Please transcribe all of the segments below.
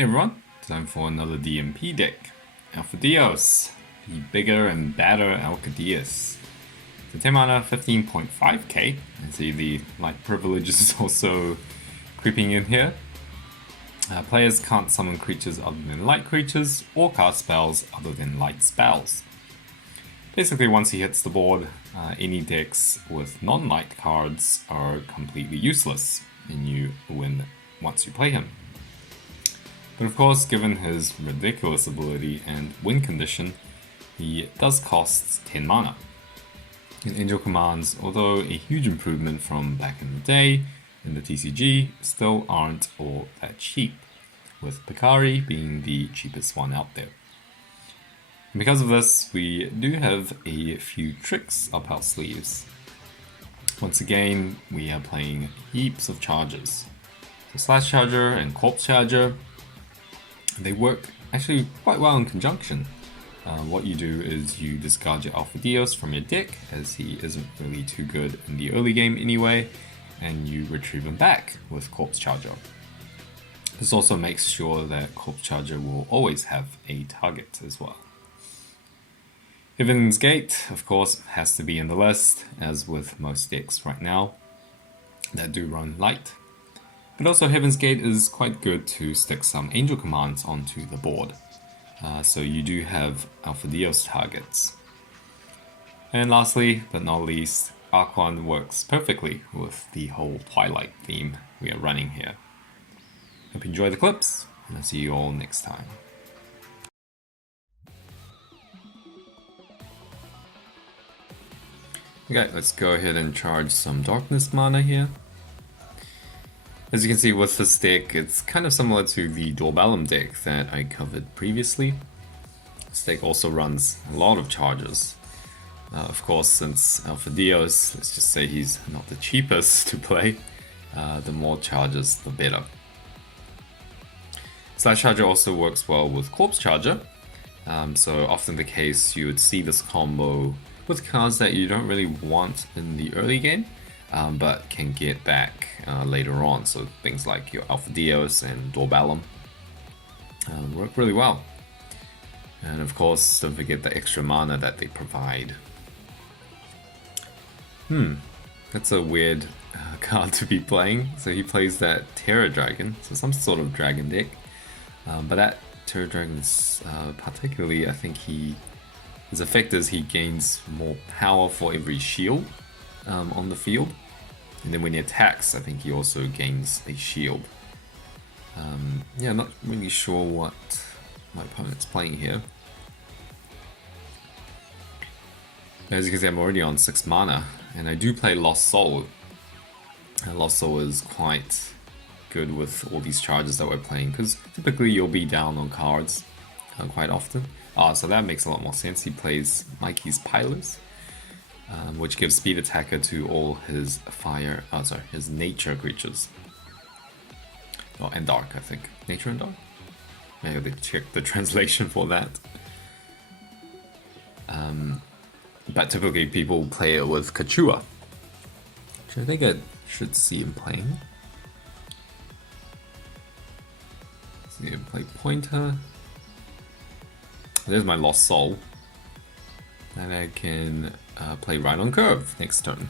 Hey everyone, time for another DMP deck. Alphadios, the bigger and badder Alphadios. The 10 mana, 15.5k. And see the light privilege is also creeping in here. Players can't summon creatures other than light creatures or cast spells other than light spells. Basically, once he hits the board, any decks with non-light cards are completely useless, and you win once you play him. But of course, given his ridiculous ability and win condition, he does cost 10 mana. And Angel Commands, although a huge improvement from back in the day in the TCG, still aren't all that cheap, with Picari being the cheapest one out there. And because of this, we do have a few tricks up our sleeves. Once again, we are playing heaps of charges. So Slash Charger and Corpse Charger, they work actually quite well in conjunction. What you do is you discard your Alphadios from your deck, as he isn't really too good in the early game anyway, and you retrieve him back with Corpse Charger. This also makes sure that Corpse Charger will always have a target as well. Heaven's Gate, of course, has to be in the list, as with most decks right now that do run light. But also Heaven's Gate is quite good to stick some Angel Commands onto the board. So you do have Alphadios targets. And lastly, but not least, Archon works perfectly with the whole Twilight theme we are running here. Hope you enjoy the clips, and I'll see you all next time. Okay, let's go ahead and charge some Darkness mana here. As you can see with this deck, it's kind of similar to the Duel deck that I covered previously. This deck also runs a lot of charges. Of course, since Alphadios, let's just say he's not the cheapest to play, the more charges, the better. Slash Charger also works well with Corpse Charger, so often the case you would see this combo with cards that you don't really want in the early game, but can get back later on. So things like your Alphadios and Duel work really well. And of course, don't forget the extra mana that they provide. That's a weird card to be playing. So he plays that Terror Dragon, so some sort of dragon deck. But that Terror Dragon is particularly, I think his effect is he gains more power for every shield on the field. And then when he attacks, I think he also gains a shield. Yeah, not really sure what my opponent's playing here. As you can see, I'm already on 6 mana, and I do play Lost Soul. And Lost Soul is quite good with all these charges that we're playing, because typically you'll be down on cards quite often. So that makes a lot more sense. He plays Mikey's Pylus, which gives speed attacker to all his his nature creatures. Oh, and dark, I think. Nature and dark? Maybe they check the translation for that. But typically people play it with Kachua, which I think I should see him playing. See him play Pointer. There's my Lost Soul. And I can play right on curve next turn.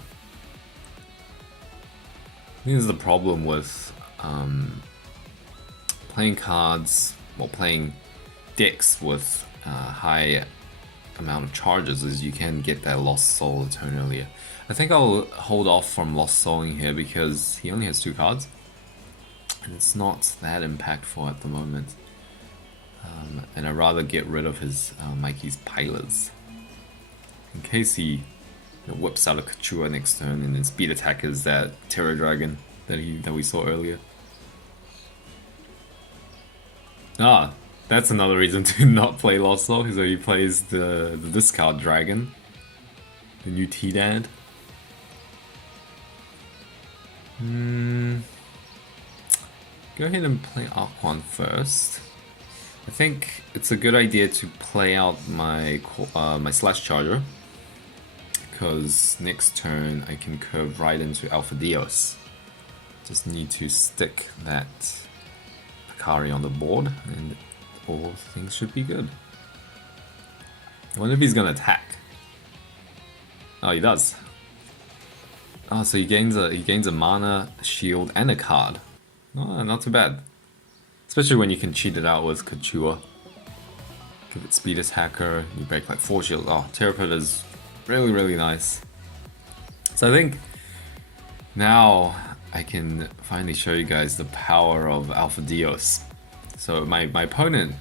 This is the problem with playing cards, or playing decks with high amount of charges, is you can get that Lost Soul a turn earlier. I think I'll hold off from Lost Souling here because he only has 2 cards. And it's not that impactful at the moment. And I'd rather get rid of his Mikey's Pylus, in case he whips out a Kachua next turn and then speed attackers that Terror Dragon that we saw earlier. That's another reason to not play Lost Soul, so he plays the discard dragon, the new T-Dad. Go ahead and play Archon first. I think it's a good idea to play out my Slash Charger, because next turn I can curve right into Alphadios. Just need to stick that Picari on the board, and all things should be good. I wonder if he's gonna attack. Oh, he does. Oh, so he gains a mana, a shield, and a card. Oh, not too bad. Especially when you can cheat it out with Couture. Give it speed as hacker, you break like 4 shields. Oh, Terrapin is really, really nice. So I think now I can finally show you guys the power of Alphadios. So my opponent,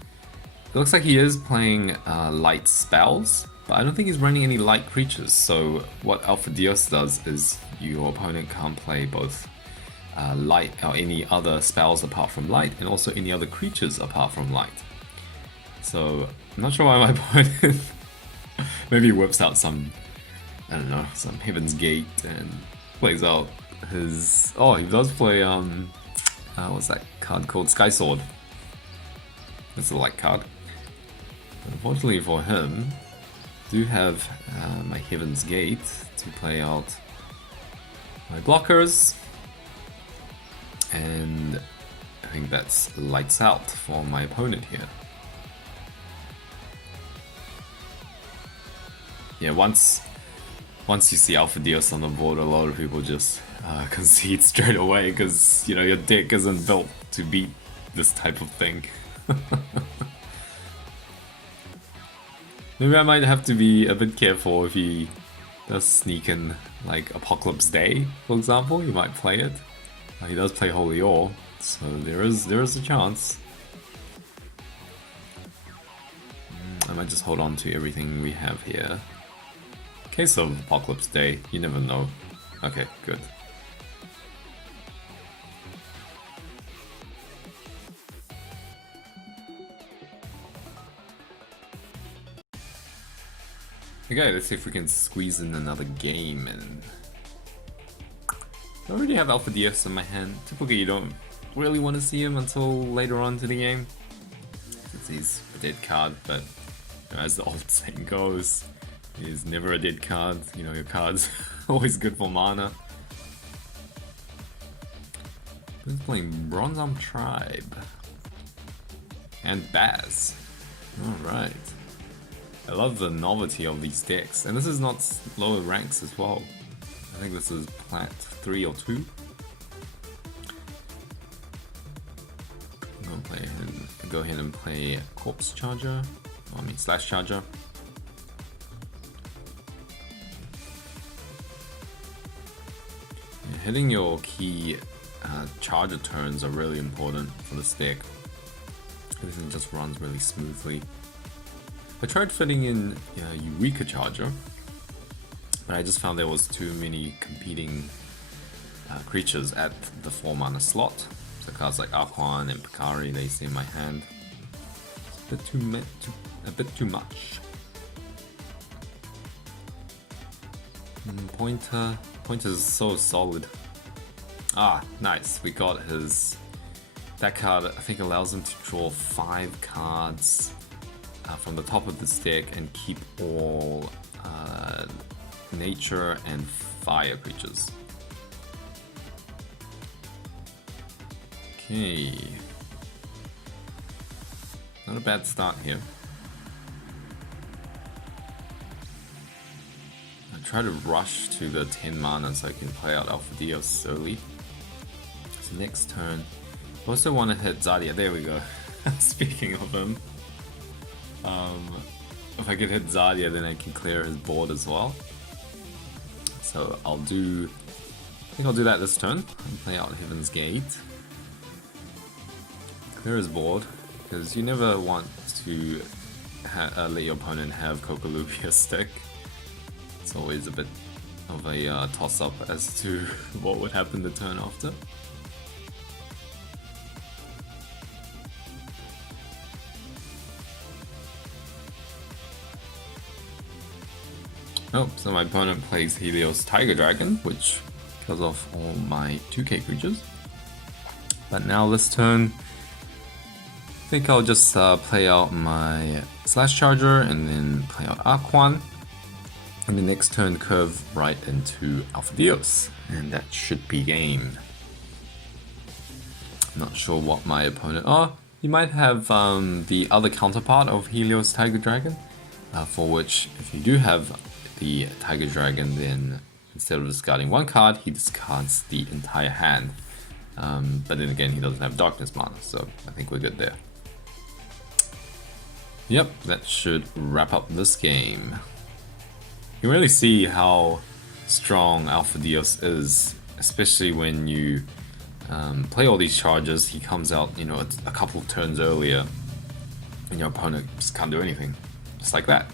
it looks like he is playing light spells, but I don't think he's running any light creatures. So what Alphadios does is your opponent can't play both light or any other spells apart from light, and also any other creatures apart from light. So I'm not sure why my opponent maybe whips out some, I don't know, some Heaven's Gate and plays out his, oh, he does play what's that card called? Sky Sword. It's a light card. Unfortunately for him, I do have my Heaven's Gate to play out my blockers, and I think that's lights out for my opponent here. Yeah, once you see Alphadios on the board, a lot of people just concede straight away because, you know, your deck isn't built to beat this type of thing. Maybe I might have to be a bit careful if he does sneak in like Apocalypse Day, for example. He might play it. He does play Holy Ore, so there is a chance. I might just hold on to everything we have here. In case of Apocalypse Day, you never know. Okay, good. Okay, let's see if we can squeeze in another game. And I already have Alphadios in my hand. Typically you don't really want to see him until later on to the game, since he's a dead card, but you know, as the old saying goes, he's never a dead card. You know, your card's always good for mana. He's playing Bronze Arm Tribe and Baz. Alright. I love the novelty of these decks, and this is not lower ranks as well. I think this is Plat 3 or 2. I'm gonna go ahead and play Corpse Charger, I mean Slash Charger. Yeah, hitting your key charger turns are really important for this deck. Everything just runs really smoothly. I tried fitting in Eureka Charger, but I just found there was too many competing creatures at the 4 mana slot. So cards like Arquan and Picari, they stay in my hand. It's a bit too much. Pointer is so solid. Ah, nice. We got his. That card I think allows him to draw 5 cards from the top of this deck and keep all nature and fire creatures. Okay. Not a bad start here. I try to rush to the 10 mana so I can play out Alphadios early. So next turn, I also want to hit Zarya. There we go. Speaking of him. If I could hit Zarya, then I can clear his board as well. So I think I'll do that this turn and play out Heaven's Gate. Clear his board, because you never want to let your opponent have Kokolupia stick. It's always a bit of a toss-up as to what would happen the turn after. Oh, so my opponent plays Helios Tiger Dragon, which kills off all my 2k creatures. But now this turn, I think I'll just play out my Slash Charger and then play out Arquan. And the next turn curve right into Alphadios, and that should be game. Not sure what my opponent... Oh, he might have the other counterpart of Helios Tiger Dragon, for which, if you do have the Tiger Dragon, then instead of discarding one card, he discards the entire hand. But then again, he doesn't have Darkness mana, so I think we're good there. Yep, that should wrap up this game. You can really see how strong Alphadios is, especially when you play all these charges. He comes out, you know, a couple of turns earlier, and your opponent just can't do anything. Just like that.